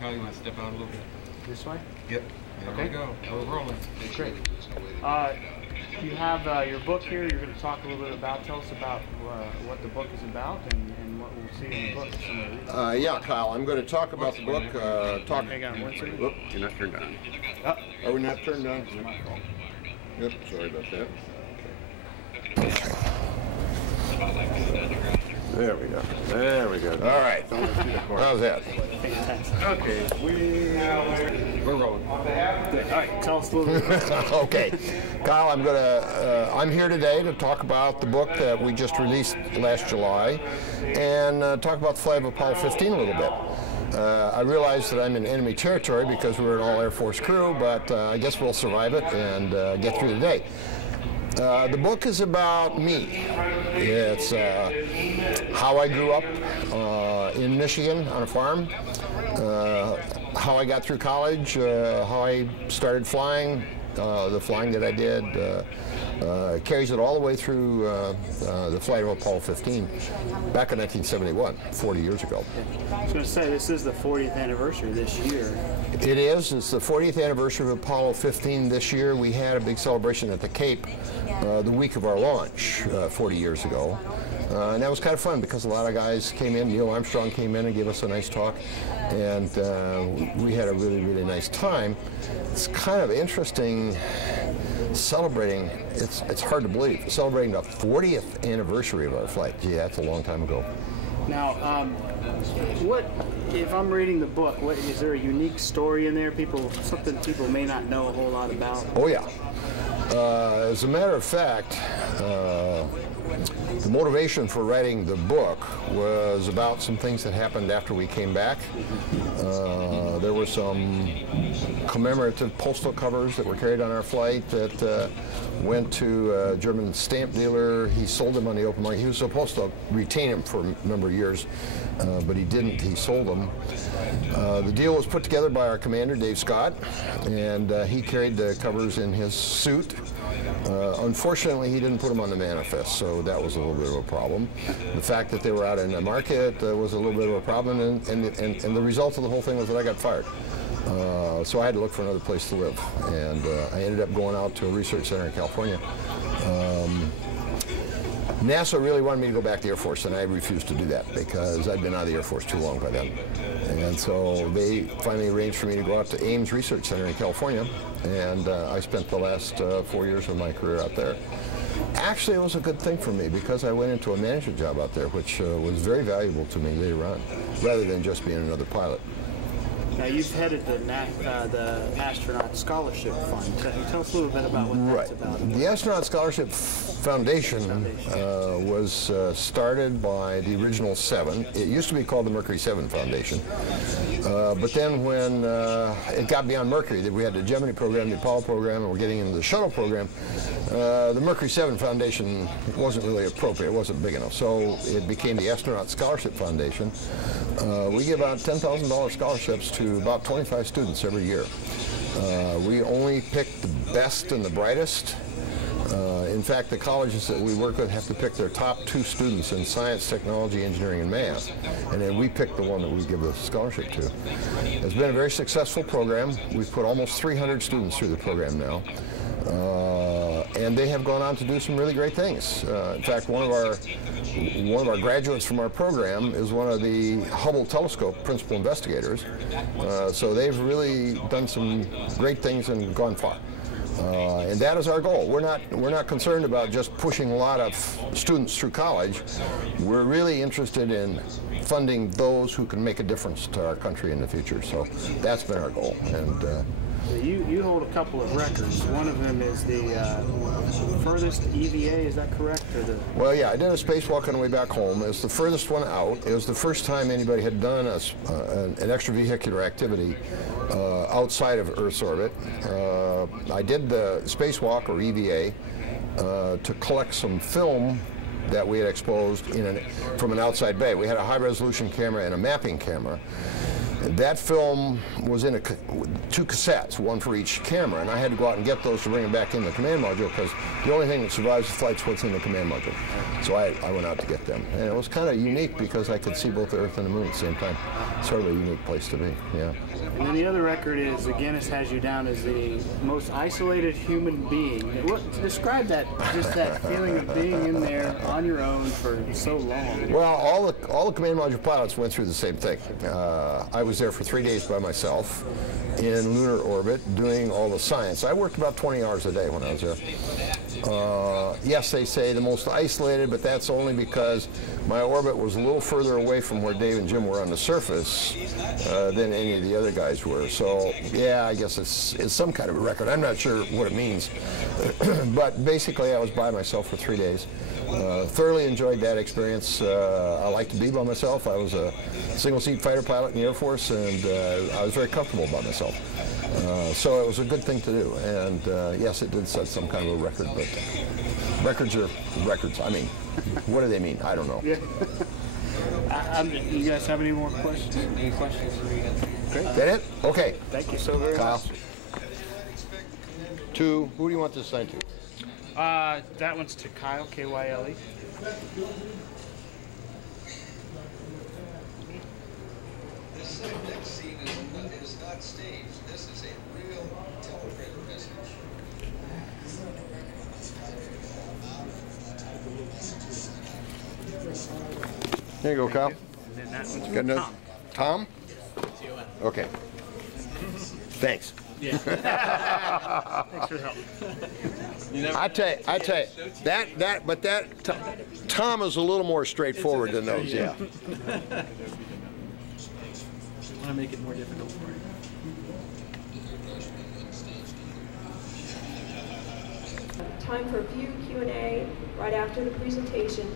Kyle, you want to step out a little bit? This way? Yep. There we go. We're rolling. Great. You have your book here. You're going to talk a little bit about. Tell us about what the book is about and what we'll see in the book. Yeah, Kyle, I'm going to talk about the book. Hang on one second. Whoop, you're not turned on. Are we not turned on? Yep, sorry about that. There we go. There we go. All right. How's that? Okay. We're rolling. All right. Tell us a little bit. Okay, Kyle, I'm here today to talk about the book that we just released last July, and talk about the flight of Apollo 15 a little bit. I realize that I'm in enemy territory because we're an all Air Force crew, but I guess we'll survive it and get through the day. The book is about me. It's how I grew up in Michigan on a farm, how I got through college, how I started flying, the flying that I did, carries it all the way through the flight of Apollo 15 back in 1971, 40 years ago. I was going to say, this is the 40th anniversary this year. It is. It's the 40th anniversary of Apollo 15 this year. We had a big celebration at the Cape the week of our launch 40 years ago. And that was kind of fun because a lot of guys came in. Neil Armstrong came in and gave us a nice talk. And we had a really, really nice time. It's kind of interesting celebrating, it's hard to believe, celebrating the 40th anniversary of our flight. Gee, that's a long time ago. Now, what, if I'm reading the book, what, is there a unique story in there? Something people may not know a whole lot about? Oh, yeah. As a matter of fact, the motivation for writing the book was about some things that happened after we came back. There were some commemorative postal covers that were carried on our flight that went to a German stamp dealer. He sold them on the open market. He was supposed to retain them for a number of years, but he didn't. He sold them. The deal was put together by our commander, Dave Scott, and he carried the covers in his suit. Unfortunately, he didn't put them on the manifest, so that was a little bit of a problem. The fact that they were out in the market was a little bit of a problem, and the result of the whole thing was that I got fired. So I had to look for another place to live, and I ended up going out to a research center in California. NASA really wanted me to go back to the Air Force, and I refused to do that because I'd been out of the Air Force too long by then. And so they finally arranged for me to go out to Ames Research Center in California, and I spent the last 4 years of my career out there. Actually, it was a good thing for me because I went into a management job out there, which was very valuable to me later on, rather than just being another pilot. Now, you've headed the Astronaut Scholarship Fund. Tell us a little bit about what that's about. The Astronaut Scholarship Foundation was started by the original 7. It used to be called the Mercury 7 Foundation. But then when it got beyond Mercury, that we had the Gemini program, the Apollo program, and we're getting into the shuttle program, the Mercury 7 Foundation wasn't really appropriate. It wasn't big enough. So it became the Astronaut Scholarship Foundation. We give out $10,000 scholarships to about 25 students every year. We only pick the best and the brightest. In fact, the colleges that we work with have to pick their top 2 students in science, technology, engineering, and math, and then we pick the one that we give the scholarship to. It's been a very successful program. We've put almost 300 students through the program now, and they have gone on to do some really great things. In fact, one of our graduates from our program is one of the Hubble telescope principal investigators. So they've really done some great things and gone far. And that is our goal. We're not concerned about just pushing a lot of students through college. We're really interested in funding those who can make a difference to our country in the future. So that's been our goal. And you hold a couple of records. One of them is the furthest EVA, is that correct? Well, yeah, I did a spacewalk on the way back home. It's the furthest one out. It was the first time anybody had done an extravehicular activity outside of Earth's orbit. I did the spacewalk, or EVA, to collect some film that we had exposed from an outside bay. We had a high-resolution camera and a mapping camera. That film was in two cassettes, one for each camera, and I had to go out and get those to bring them back in the command module because the only thing that survives the flight is what's in the command module. So I went out to get them. And it was kind of unique because I could see both the Earth and the Moon at the same time. Sort of a unique place to be, yeah. And then the other record is the Guinness has you down as the most isolated human being. Describe that, just that feeling of being in there on your own for so long. Well, all the command module pilots went through the same thing. I was there for 3 days by myself in lunar orbit doing all the science. I worked about 20 hours a day when I was there. Yes, they say the most isolated, but that's only because my orbit was a little further away from where Dave and Jim were on the surface than any of the other guys were. So, yeah, I guess it's some kind of a record. I'm not sure what it means. But basically, I was by myself for 3 days. Thoroughly enjoyed that experience. I like to be by myself. I was a single-seat fighter pilot in the Air Force, and I was very comfortable by myself. So it was a good thing to do. And yes, it did set some kind of a record, but records are records. I mean, what do they mean? I don't know. Yeah. You guys have any more questions? Any questions? Great. That it? Okay. Thank you so very much. To, who do you want this signed to? That one's to Kyle, K-Y-L-E. This next scene is not staged. This is a real teleprint message. There you go, Kyle. And then that one's Got from another? Tom. Tom? Okay. Thanks. Yeah. Thanks for the help. I tell you, that Tom is a little more straightforward than those, yeah. Want to make it more difficult for you. Time for a few Q&A right after the presentation,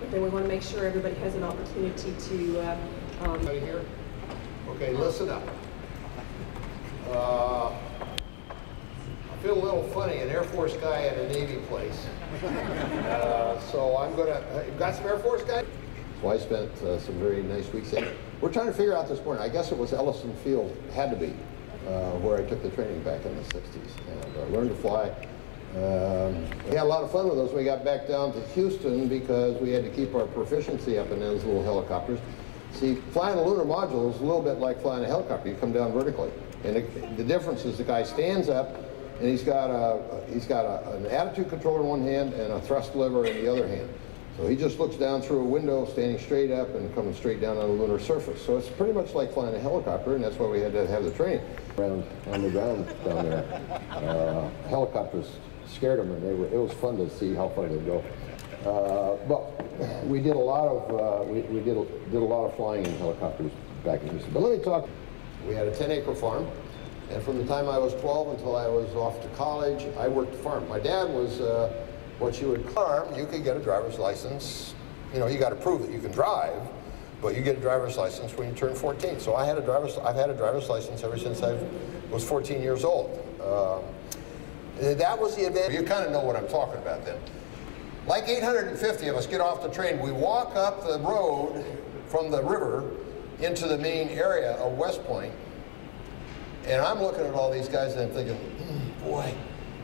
but then we want to make sure everybody has an opportunity to. Right here. Okay, listen up. I feel a little funny, an Air Force guy at a Navy place. So I'm gonna, got some Air Force guys? So I spent some very nice weeks in. We're trying to figure out this morning, I guess it was Ellison Field, had to be, where I took the training back in the 60s and learned to fly. We had a lot of fun with those when we got back down to Houston because we had to keep our proficiency up in those little helicopters. See, flying a lunar module is a little bit like flying a helicopter. You come down vertically. And the difference is the guy stands up and he's got an attitude controller in one hand and a thrust lever in the other hand. So he just looks down through a window, standing straight up and coming straight down on a lunar surface. So it's pretty much like flying a helicopter, and that's why we had to have the training. Around on the ground down there, helicopters scared them, and it was fun to see how far they'd go. But we did a lot of we did a lot of flying in helicopters back in Houston. But let me talk. We had a 10-acre farm, and from the time I was 12 until I was off to college, I worked the farm. My dad was what you would farm. You could get a driver's license. You know, you got to prove that you can drive, but you get a driver's license when you turn 14. So I've had a driver's license ever since I was 14 years old. That was the advantage. You kind of know what I'm talking about then. Like 850 of us get off the train. We walk up the road from the river into the main area of West Point, and I'm looking at all these guys and I'm thinking, boy,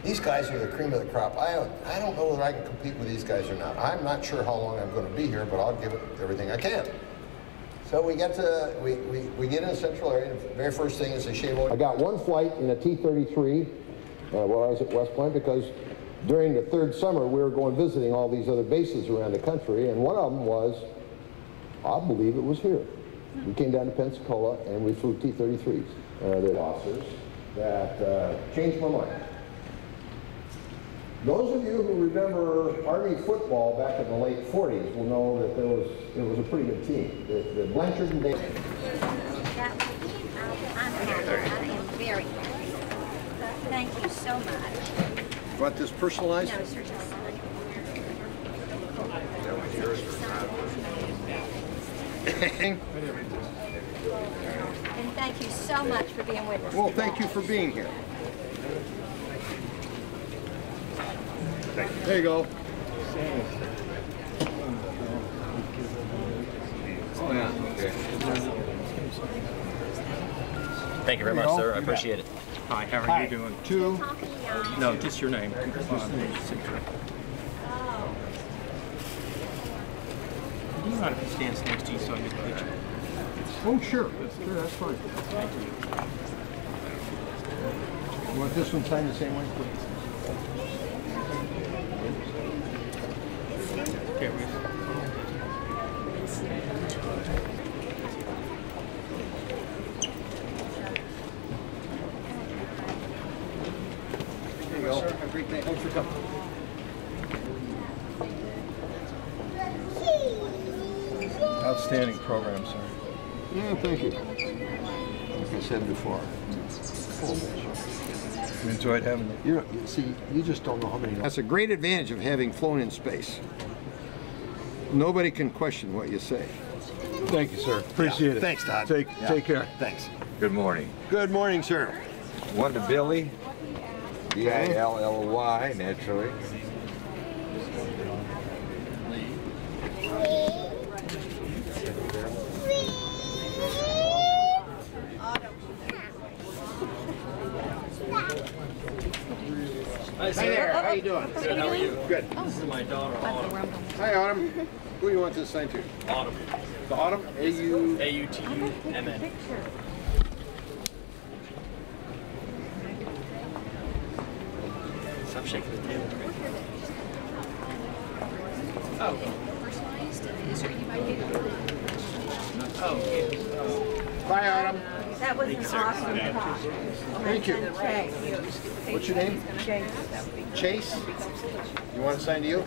these guys are the cream of the crop. I don't know whether I can compete with these guys or not. I'm not sure how long I'm going to be here, but I'll give it everything I can. So we get to, we get in the central area, and the very first thing is they shave oil. I got one flight in a T-33 while I was at West Point because during the third summer we were going visiting all these other bases around the country, and one of them was, I believe it was here. We came down to Pensacola and we flew T-33s. The officers that changed my mind. Those of you who remember Army football back in the late 40s will know that it was a pretty good team. The Blanchard and Davis. I'm happy. I am very happy. Thank you so much. You want this personalized? No, sir, just and thank you so much for being with us. Well, thank you for being here. There you go. Oh, yeah. Okay. Thank you very much, sir. I appreciate it. Hi, how are you doing? Two. No, just your name. Signature. Do you mind if he stands next to you so I get the picture? Oh, sure. Sure, that's fine. You want this one signed the same way? Here we go. There you go. Have a great day. Thanks for coming. Outstanding program, sir. Yeah, thank you. Like I said before, full bullshit. We enjoyed having you. You see, you just don't know how many. That's a great advantage of having flown in space. Nobody can question what you say. Thank you, sir. Appreciate it. Thanks, Todd. Take care. Thanks. Good morning. Good morning, sir. One to Billy. Billy, naturally. Hi there. How you doing? Good, how are you? Good. This is my daughter, Autumn. Hi, Autumn. Who do you want this signed to? Autumn. The Autumn? A-U... A-U-T-U-M-N. Stop shaking the table. Oh. Bye, Autumn. That was an awesome talk. Thank you. Chase. What's your name? Chase. You want it signed to you?